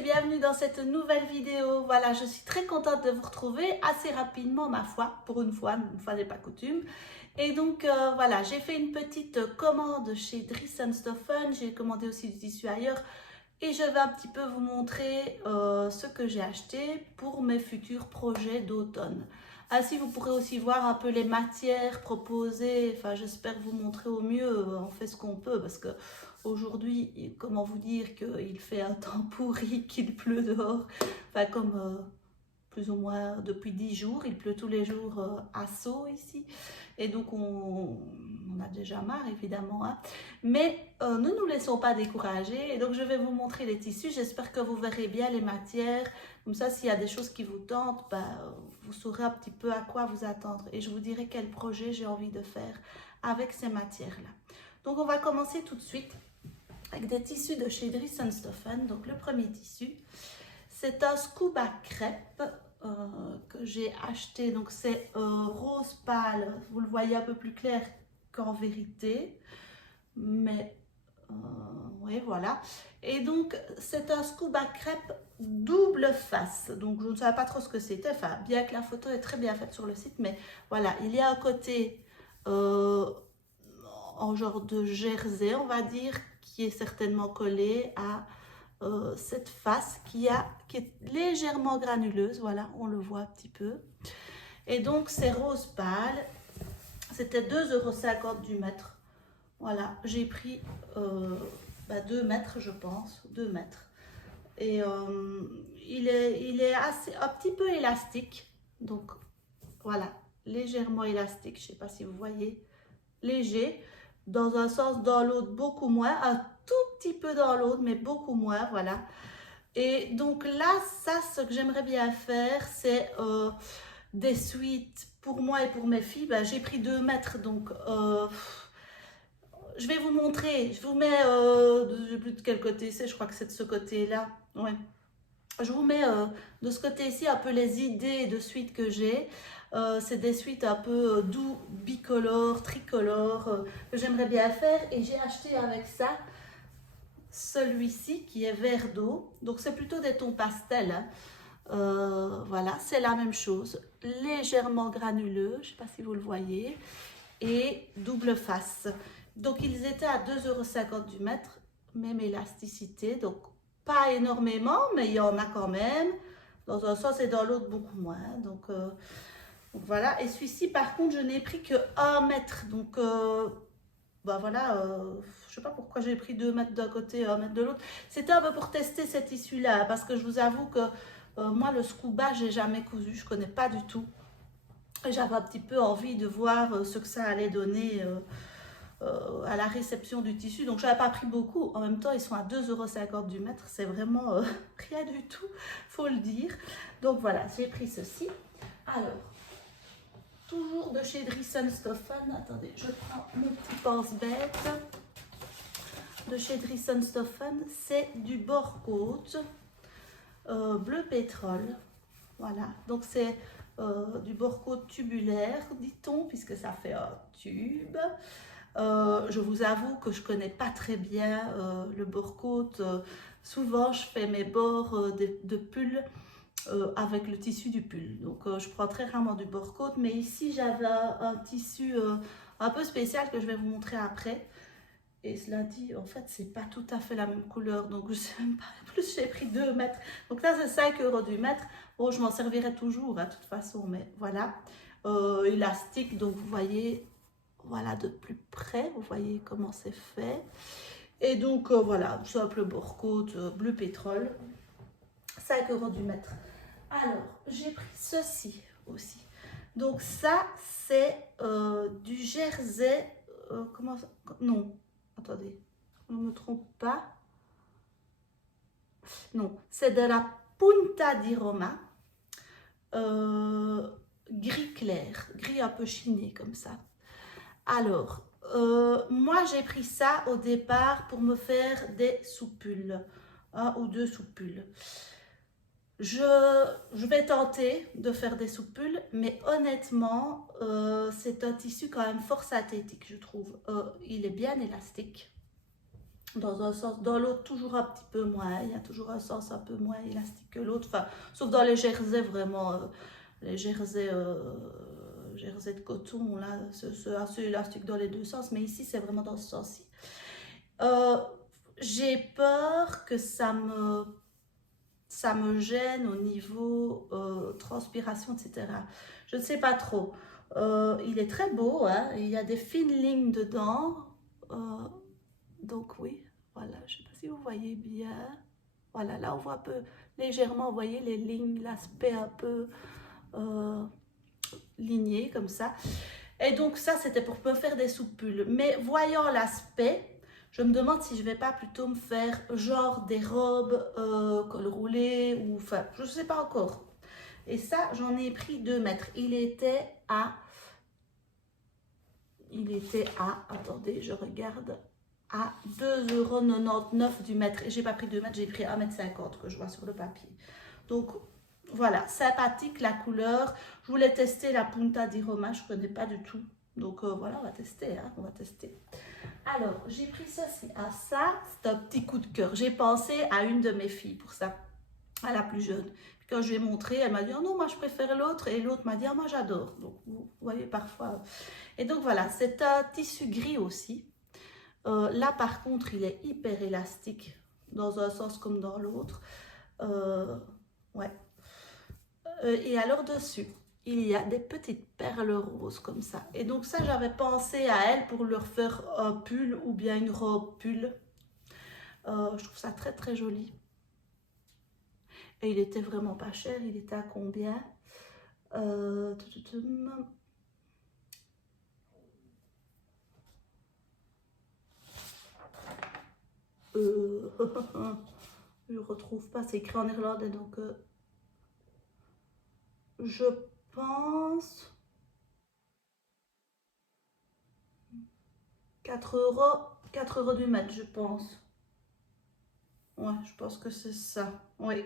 et bienvenue dans cette nouvelle vidéo. Voilà, je suis très contente de vous retrouver assez rapidement, ma foi, pour une fois n'est pas coutume. Et donc voilà, j'ai fait une petite commande chez Dries & Stoffen, j'ai commandé aussi du tissu ailleurs et je vais un petit peu vous montrer ce que j'ai acheté pour mes futurs projets d'automne. Ainsi, vous pourrez aussi voir un peu les matières proposées. Enfin, j'espère vous montrer au mieux. On fait ce qu'on peut parce que aujourd'hui, comment vous dire qu'il fait un temps pourri, qu'il pleut dehors. Enfin, comme plus ou moins depuis 10 jours. Il pleut tous les jours à Sceaux ici. Et donc, on a déjà marre, évidemment. Hein. Mais ne nous laissons pas décourager. Et donc, je vais vous montrer les tissus. J'espère que vous verrez bien les matières. Comme ça, s'il y a des choses qui vous tentent, vous saurez un petit peu à quoi vous attendre. Et je vous dirai quel projet j'ai envie de faire avec ces matières-là. Donc, on va commencer tout de suite avec des tissus de chez Dries & Stoffen. Donc, le premier tissu, c'est un scuba crêpe que j'ai acheté. Donc, c'est rose pâle. Vous le voyez un peu plus clair qu'en vérité. Mais oui, voilà. Et donc, c'est un scuba crêpe double face. Donc, je ne savais pas trop ce que c'était. Enfin, bien que la photo est très bien faite sur le site. Mais voilà, il y a un côté en genre de jersey, on va dire, qui est certainement collé à cette face qui est légèrement granuleuse. Voilà, on le voit un petit peu. Et donc, c'est rose pâle. C'était 2,50 € du mètre. Voilà, j'ai pris 2 mètres, je pense, 2 mètres. Et il est assez, un petit peu élastique. Donc, voilà, légèrement élastique. Je ne sais pas si vous voyez. Léger. Dans un sens, dans l'autre, beaucoup moins. Un tout petit peu dans l'autre, mais beaucoup moins, voilà. Et donc là, ça, ce que j'aimerais bien faire, c'est des suites pour moi et pour mes filles. J'ai pris 2 mètres, donc je vais vous montrer. Je vous mets, je ne sais plus de quel côté c'est, je crois que c'est de ce côté-là. Ouais. Je vous mets de ce côté-ci un peu les idées de suites que j'ai. C'est des suites un peu doux, bicolores, tricolores, que j'aimerais bien faire. Et j'ai acheté avec ça celui-ci qui est vert d'eau. Donc c'est plutôt des tons pastels. Hein. Voilà, c'est la même chose. Légèrement granuleux, je ne sais pas si vous le voyez. Et double face. Donc ils étaient à 2,50 € du mètre, même élasticité. Donc pas énormément, mais il y en a quand même. Dans un sens et dans l'autre, beaucoup moins. Donc voilà. Et celui-ci, par contre, je n'ai pris que 1 mètre. Donc voilà, je ne sais pas pourquoi j'ai pris 2 mètres d'un côté et 1 mètre de l'autre. C'était un peu pour tester cet tissu-là, parce que je vous avoue que moi, le scuba, je n'ai jamais cousu. Je ne connais pas du tout. Et j'avais un petit peu envie de voir ce que ça allait donner à la réception du tissu. Donc, je n'avais pas pris beaucoup. En même temps, ils sont à 2,50 € du mètre. C'est vraiment rien du tout, faut le dire. Donc, voilà, j'ai pris ceci. Alors, toujours de chez Dries & Stoffen. Attendez, je prends mon petit pense-bête. De chez Dries & Stoffen, c'est du bord-côte bleu pétrole. Voilà, donc c'est du bord-côte tubulaire, dit-on, puisque ça fait un tube. Je vous avoue que je ne connais pas très bien le bord-côte. Souvent, je fais mes bords de pull avec le tissu du pull. Donc, je prends très rarement du bord-côte. Mais ici, j'avais un tissu un peu spécial que je vais vous montrer après. Et cela dit, en fait, c'est pas tout à fait la même couleur. Donc, je sais même pas. En plus, j'ai pris 2 mètres. Donc, là, c'est 5 € du mètre. Bon, je m'en servirai toujours, de toute façon. Mais voilà. Élastique. Donc, vous voyez, voilà, de plus près. Vous voyez comment c'est fait. Et donc, voilà, simple bord-côte bleu pétrole. 5 € du mètre. Alors, j'ai pris ceci aussi. Donc, ça, c'est du jersey. Comment ça? Non. Attendez, je ne me trompe pas. Non, c'est de la Punta di Roma. Gris clair, gris un peu chiné comme ça. Alors, moi j'ai pris ça au départ pour me faire des soupules. 1 ou 2 soupules. Je vais tenter de faire des soupules, mais honnêtement, c'est un tissu quand même fort synthétique, je trouve. Il est bien élastique. dans un sens, dans l'autre toujours un petit peu moins, il y a toujours un sens un peu moins élastique que l'autre, enfin, sauf dans les jerseys vraiment, les jerseys de coton, là, c'est assez élastique dans les deux sens, mais ici c'est vraiment dans ce sens-ci. J'ai peur que ça me gêne au niveau transpiration, etc. Je ne sais pas trop. Il est très beau, hein, il y a des fines lignes dedans, donc oui, voilà, je ne sais pas si vous voyez bien. Voilà, là on voit un peu légèrement, vous voyez les lignes, l'aspect un peu ligné comme ça. Et donc ça, c'était pour me faire des soupules. Mais voyant l'aspect, je me demande si je vais pas plutôt me faire genre des robes col roulé ou enfin, je ne sais pas encore. Et ça, j'en ai pris 2 mètres. Attendez, je regarde, à 2,99 € du mètre. Et j'ai pas pris 2 mètres, j'ai pris 1,50 m que je vois sur le papier. Donc voilà, sympathique la couleur. Je voulais tester la Punta di Roma, je ne connais pas du tout. Donc voilà, on va tester, hein, on va tester. Alors, j'ai pris ceci. Ah, ça, c'est un petit coup de cœur. J'ai pensé à une de mes filles pour ça, à la plus jeune. Puis quand je lui ai montré, elle m'a dit, oh non, moi je préfère l'autre. Et l'autre m'a dit, ah, moi j'adore. Donc, vous voyez parfois. Et donc voilà, c'est un tissu gris aussi. Là, par contre, il est hyper élastique, dans un sens comme dans l'autre. Ouais. Et alors dessus, il y a des petites perles roses comme ça. Et donc ça, j'avais pensé à elle pour leur faire un pull ou bien une robe pull. Je trouve ça très très joli. Et il était vraiment pas cher. Il était à combien? Je ne retrouve pas. C'est écrit en irlandais. Donc je pense 4 € du mètre, je pense. Ouais, je pense que c'est ça. Oui.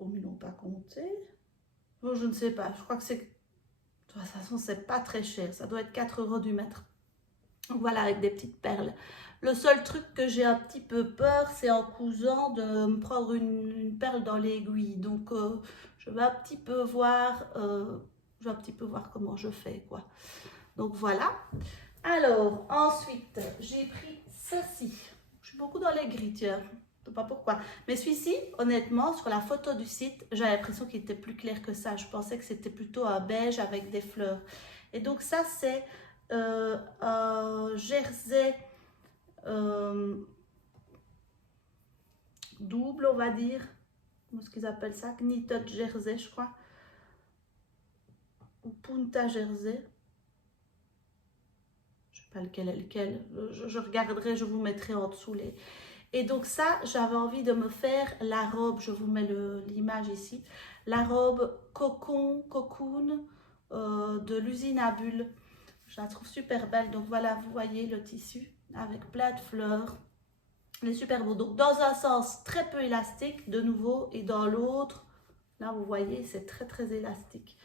Oh, mais ils n'ont pas compté. Bon, je ne sais pas. Je crois que c'est... De toute façon, c'est pas très cher. Ça doit être 4 € du mètre. Donc voilà, avec des petites perles. Le seul truc que j'ai un petit peu peur, c'est en cousant de me prendre une perle dans l'aiguille. Donc, je vais un petit peu voir... comment je fais, quoi. Donc voilà. Alors, ensuite, j'ai pris ceci. Je suis beaucoup dans les gris, tiens. Je ne sais pas pourquoi. Mais celui-ci, honnêtement, sur la photo du site, j'avais l'impression qu'il était plus clair que ça. Je pensais que c'était plutôt un beige avec des fleurs. Et donc ça, c'est un jersey double, on va dire. Comment est-ce qu'ils appellent ça? Knitted jersey, je crois. Ou punta jersey. Je ne sais pas lequel est lequel. Je regarderai, je vous mettrai en dessous les... Et donc ça, j'avais envie de me faire la robe, je vous mets l'image ici, la robe cocoon de l'usine à bulles. Je la trouve super belle. Donc voilà, vous voyez le tissu avec plein de fleurs. Il est super beau. Donc dans un sens, très peu élastique de nouveau. Et dans l'autre, là vous voyez, c'est très très élastique.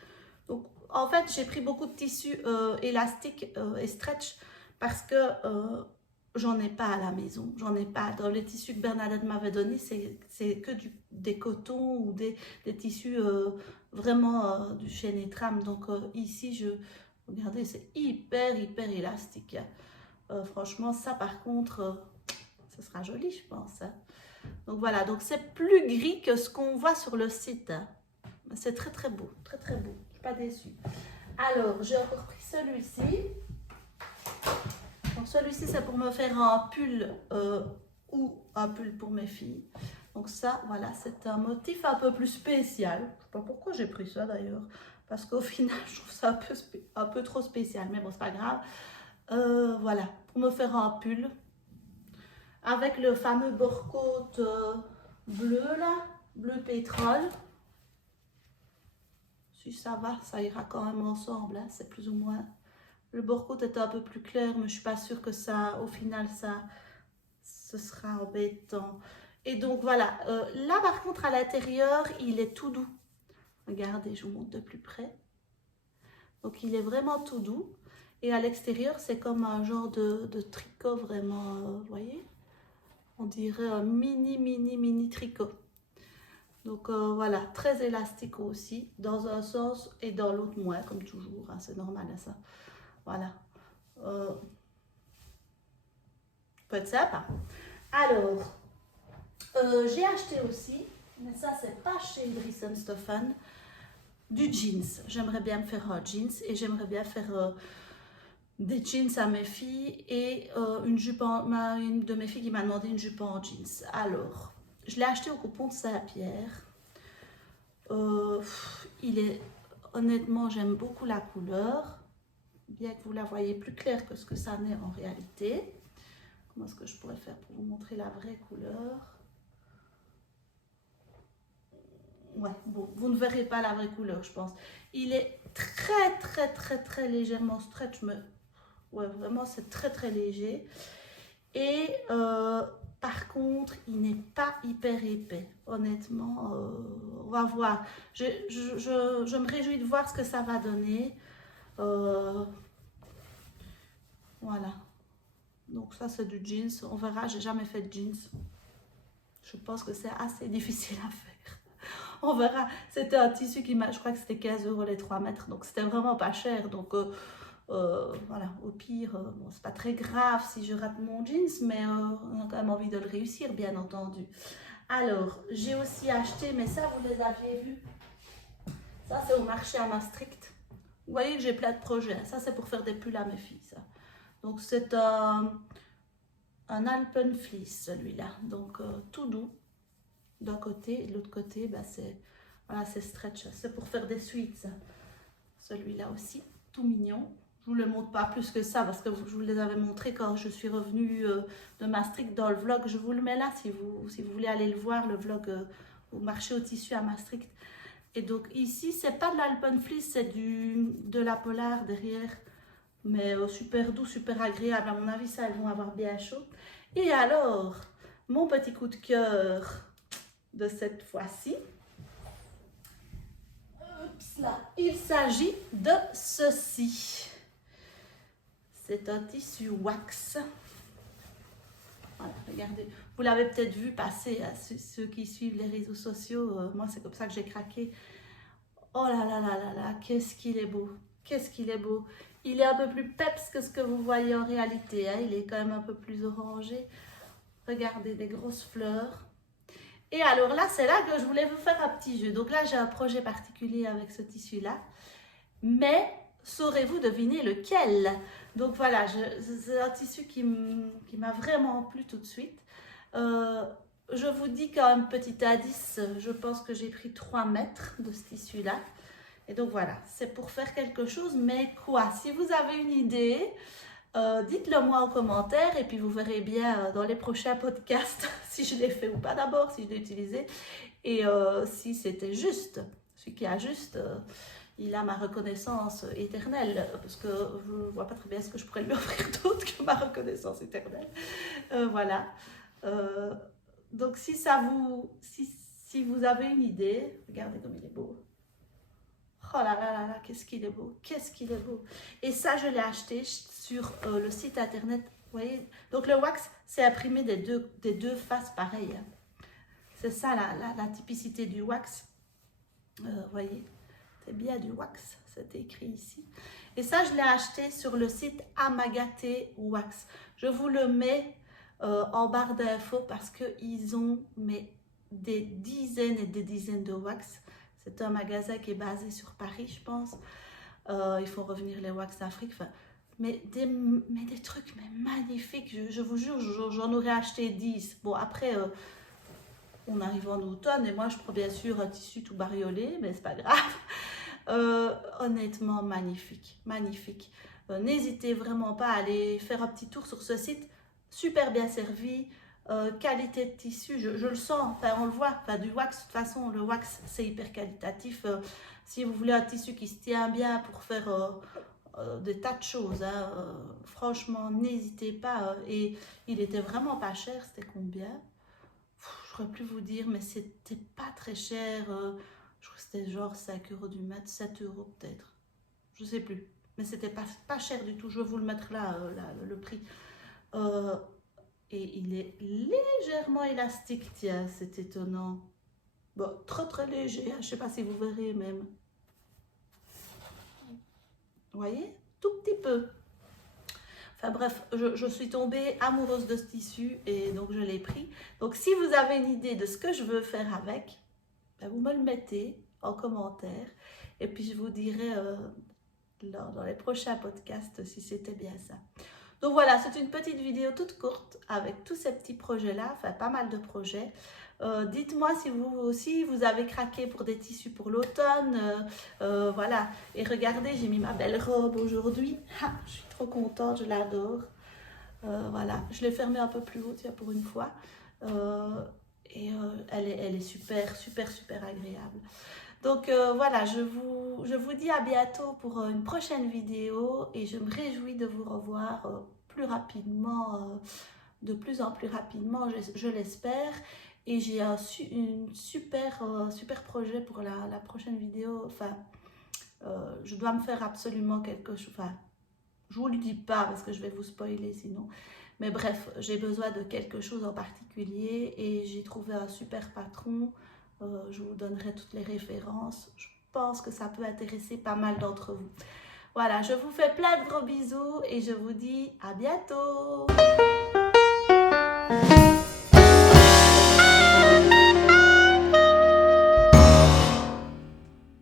Donc en fait, j'ai pris beaucoup de tissus élastiques et stretch parce que... j'en ai pas à la maison, j'en ai pas. Dans les tissus que Bernadette m'avait donné, c'est que des cotons ou des tissus vraiment du chez Netram. Donc ici, regardez, c'est hyper élastique. Franchement, ça par contre, ça sera joli, je pense. Hein. Donc voilà, donc c'est plus gris que ce qu'on voit sur le site. Hein. C'est très très beau, très très beau. Je suis pas déçue. Alors, j'ai encore pris celui-ci. Donc celui-ci, c'est pour me faire un pull ou un pull pour mes filles. Donc ça, voilà, c'est un motif un peu plus spécial. Je ne sais pas pourquoi j'ai pris ça d'ailleurs. Parce qu'au final, je trouve ça un peu trop spécial. Mais bon, c'est pas grave. Voilà, pour me faire un pull. Avec le fameux bord-côte bleu là, bleu pétrole. Si ça va, ça ira quand même ensemble. Hein, c'est plus ou moins... Le bord-côte était un peu plus clair, mais je ne suis pas sûre que ça, au final, ce sera embêtant. Et donc voilà, là par contre à l'intérieur, il est tout doux. Regardez, je vous montre de plus près. Donc il est vraiment tout doux. Et à l'extérieur, c'est comme un genre de tricot vraiment, vous voyez? On dirait un mini tricot. Donc voilà, très élastique aussi, dans un sens et dans l'autre moins, comme toujours, hein, c'est normal à ça. Voilà. Peut être sympa. Alors, j'ai acheté aussi, mais ça c'est pas chez Idris & Stefan, du jeans. J'aimerais bien me faire un jeans et j'aimerais bien faire des jeans à mes filles et une de mes filles qui m'a demandé une jupe en jeans. Alors, je l'ai acheté au coupon de Saint-Pierre. Honnêtement, j'aime beaucoup la couleur, bien que vous la voyez plus claire que ce que ça n'est en réalité. Comment est-ce que je pourrais faire pour vous montrer la vraie couleur? Ouais, bon, vous ne verrez pas la vraie couleur, je pense. Il est très légèrement stretch, mais ouais, vraiment, c'est très léger. Et par contre, il n'est pas hyper épais. Honnêtement, on va voir. Je me réjouis de voir ce que ça va donner. Voilà. Donc ça, c'est du jeans. On verra, j'ai jamais fait de jeans. Je pense que c'est assez difficile à faire. On verra. C'était un tissu qui m'a, je crois que c'était 15 € les 3 mètres. Donc c'était vraiment pas cher. Donc voilà, au pire, bon, c'est pas très grave si je rate mon jeans, mais on a quand même envie de le réussir, bien entendu. Alors, j'ai aussi acheté, mais ça, vous les aviez vus. Ça, c'est au marché à Maastricht. Vous voyez que j'ai plein de projets. Ça, c'est pour faire des pulls à mes filles, ça. Donc, c'est un Alpenfleece, celui-là. Donc, tout doux d'un côté. Et de l'autre côté, bah, c'est voilà, stretch. C'est pour faire des sweats. Celui-là aussi, tout mignon. Je ne vous le montre pas plus que ça parce que je vous les avais montrés quand je suis revenue de Maastricht dans le vlog. Je vous le mets là si vous voulez aller le voir, le vlog au marché au tissu à Maastricht. Et donc ici, c'est pas de l'Alpenfleece, c'est de la Polar derrière. Mais super doux, super agréable. À mon avis, ça, elles vont avoir bien chaud. Et alors, mon petit coup de cœur de cette fois-ci. Il s'agit de ceci. C'est un tissu wax. Voilà, regardez. Vous l'avez peut-être vu passer, à ceux qui suivent les réseaux sociaux. Moi, c'est comme ça que j'ai craqué. Oh là, qu'est-ce qu'il est beau. Qu'est-ce qu'il est beau. Il est un peu plus peps que ce que vous voyez en réalité. Hein. Il est quand même un peu plus orangé. Regardez, des grosses fleurs. Et alors là, c'est là que je voulais vous faire un petit jeu. Donc là, j'ai un projet particulier avec ce tissu-là. Mais saurez-vous deviner lequel? Donc voilà, c'est un tissu qui m'a vraiment plu tout de suite. Je vous dis quand même, petit indice, je pense que j'ai pris 3 mètres de ce tissu-là. Et donc voilà, c'est pour faire quelque chose, mais quoi? Si vous avez une idée, dites-le moi en commentaire et puis vous verrez bien dans les prochains podcasts si je l'ai fait ou pas d'abord, si je l'ai utilisé et si c'était juste. Celui qui a juste, il a ma reconnaissance éternelle parce que je ne vois pas très bien ce que je pourrais lui offrir d'autre que ma reconnaissance éternelle. Voilà. Donc si vous avez une idée, regardez comme il est beau. Oh là, qu'est-ce qu'il est beau, qu'est-ce qu'il est beau. Et ça, je l'ai acheté sur le site internet. Vous voyez, donc le wax, c'est imprimé des deux faces pareilles. C'est ça la typicité du wax. Vous voyez, c'est bien du wax, c'est écrit ici. Et ça, je l'ai acheté sur le site Amagate Wax. Je vous le mets en barre d'infos parce qu'ils ont des dizaines et des dizaines de wax. C'est un magasin qui est basé sur Paris, je pense. Il faut revenir les wax d'Afrique. Enfin, mais des trucs magnifiques. Je vous jure, j'en aurais acheté 10. Bon, après, on arrive en automne et moi, je prends bien sûr un tissu tout bariolé, mais c'est pas grave. Honnêtement, magnifique. Magnifique. N'hésitez vraiment pas à aller faire un petit tour sur ce site. Super bien servi. Qualité de tissu, je le sens, enfin, on le voit, enfin, du wax, de toute façon, le wax, c'est hyper qualitatif. Si vous voulez un tissu qui se tient bien pour faire des tas de choses, hein, franchement, n'hésitez pas. Et il était vraiment pas cher, c'était combien? Je ne pourrais plus vous dire, mais c'était pas très cher. Je crois que c'était genre 5 € du mètre, 7 € peut-être. Je sais plus. mais c'était pas cher du tout. Je vais vous le mettre là, le prix. Et il est légèrement élastique, tiens, c'est étonnant. Bon, très léger, hein, je ne sais pas si vous verrez même. Vous voyez? Tout petit peu. Enfin bref, je suis tombée amoureuse de ce tissu et donc je l'ai pris. Donc si vous avez une idée de ce que je veux faire avec, ben vous me le mettez en commentaire. Et puis je vous dirai dans les prochains podcasts si c'était bien ça. Donc voilà, c'est une petite vidéo toute courte avec tous ces petits projets-là, enfin pas mal de projets. Dites-moi si vous aussi vous avez craqué pour des tissus pour l'automne, voilà. Et regardez, j'ai mis ma belle robe aujourd'hui. Je suis trop contente, je l'adore. Voilà, je l'ai fermée un peu plus haut, tiens, pour une fois. Elle est super agréable. Donc voilà, je vous dis à bientôt pour une prochaine vidéo et je me réjouis de vous revoir plus rapidement, de plus en plus rapidement, je l'espère. Et j'ai une super projet pour la prochaine vidéo. Enfin, je dois me faire absolument quelque chose. Enfin, je vous le dis pas parce que je vais vous spoiler sinon. Mais bref, j'ai besoin de quelque chose en particulier et j'ai trouvé un super patron. Je vous donnerai toutes les références. Je pense que ça peut intéresser pas mal d'entre vous. Voilà, je vous fais plein de gros bisous et je vous dis à bientôt.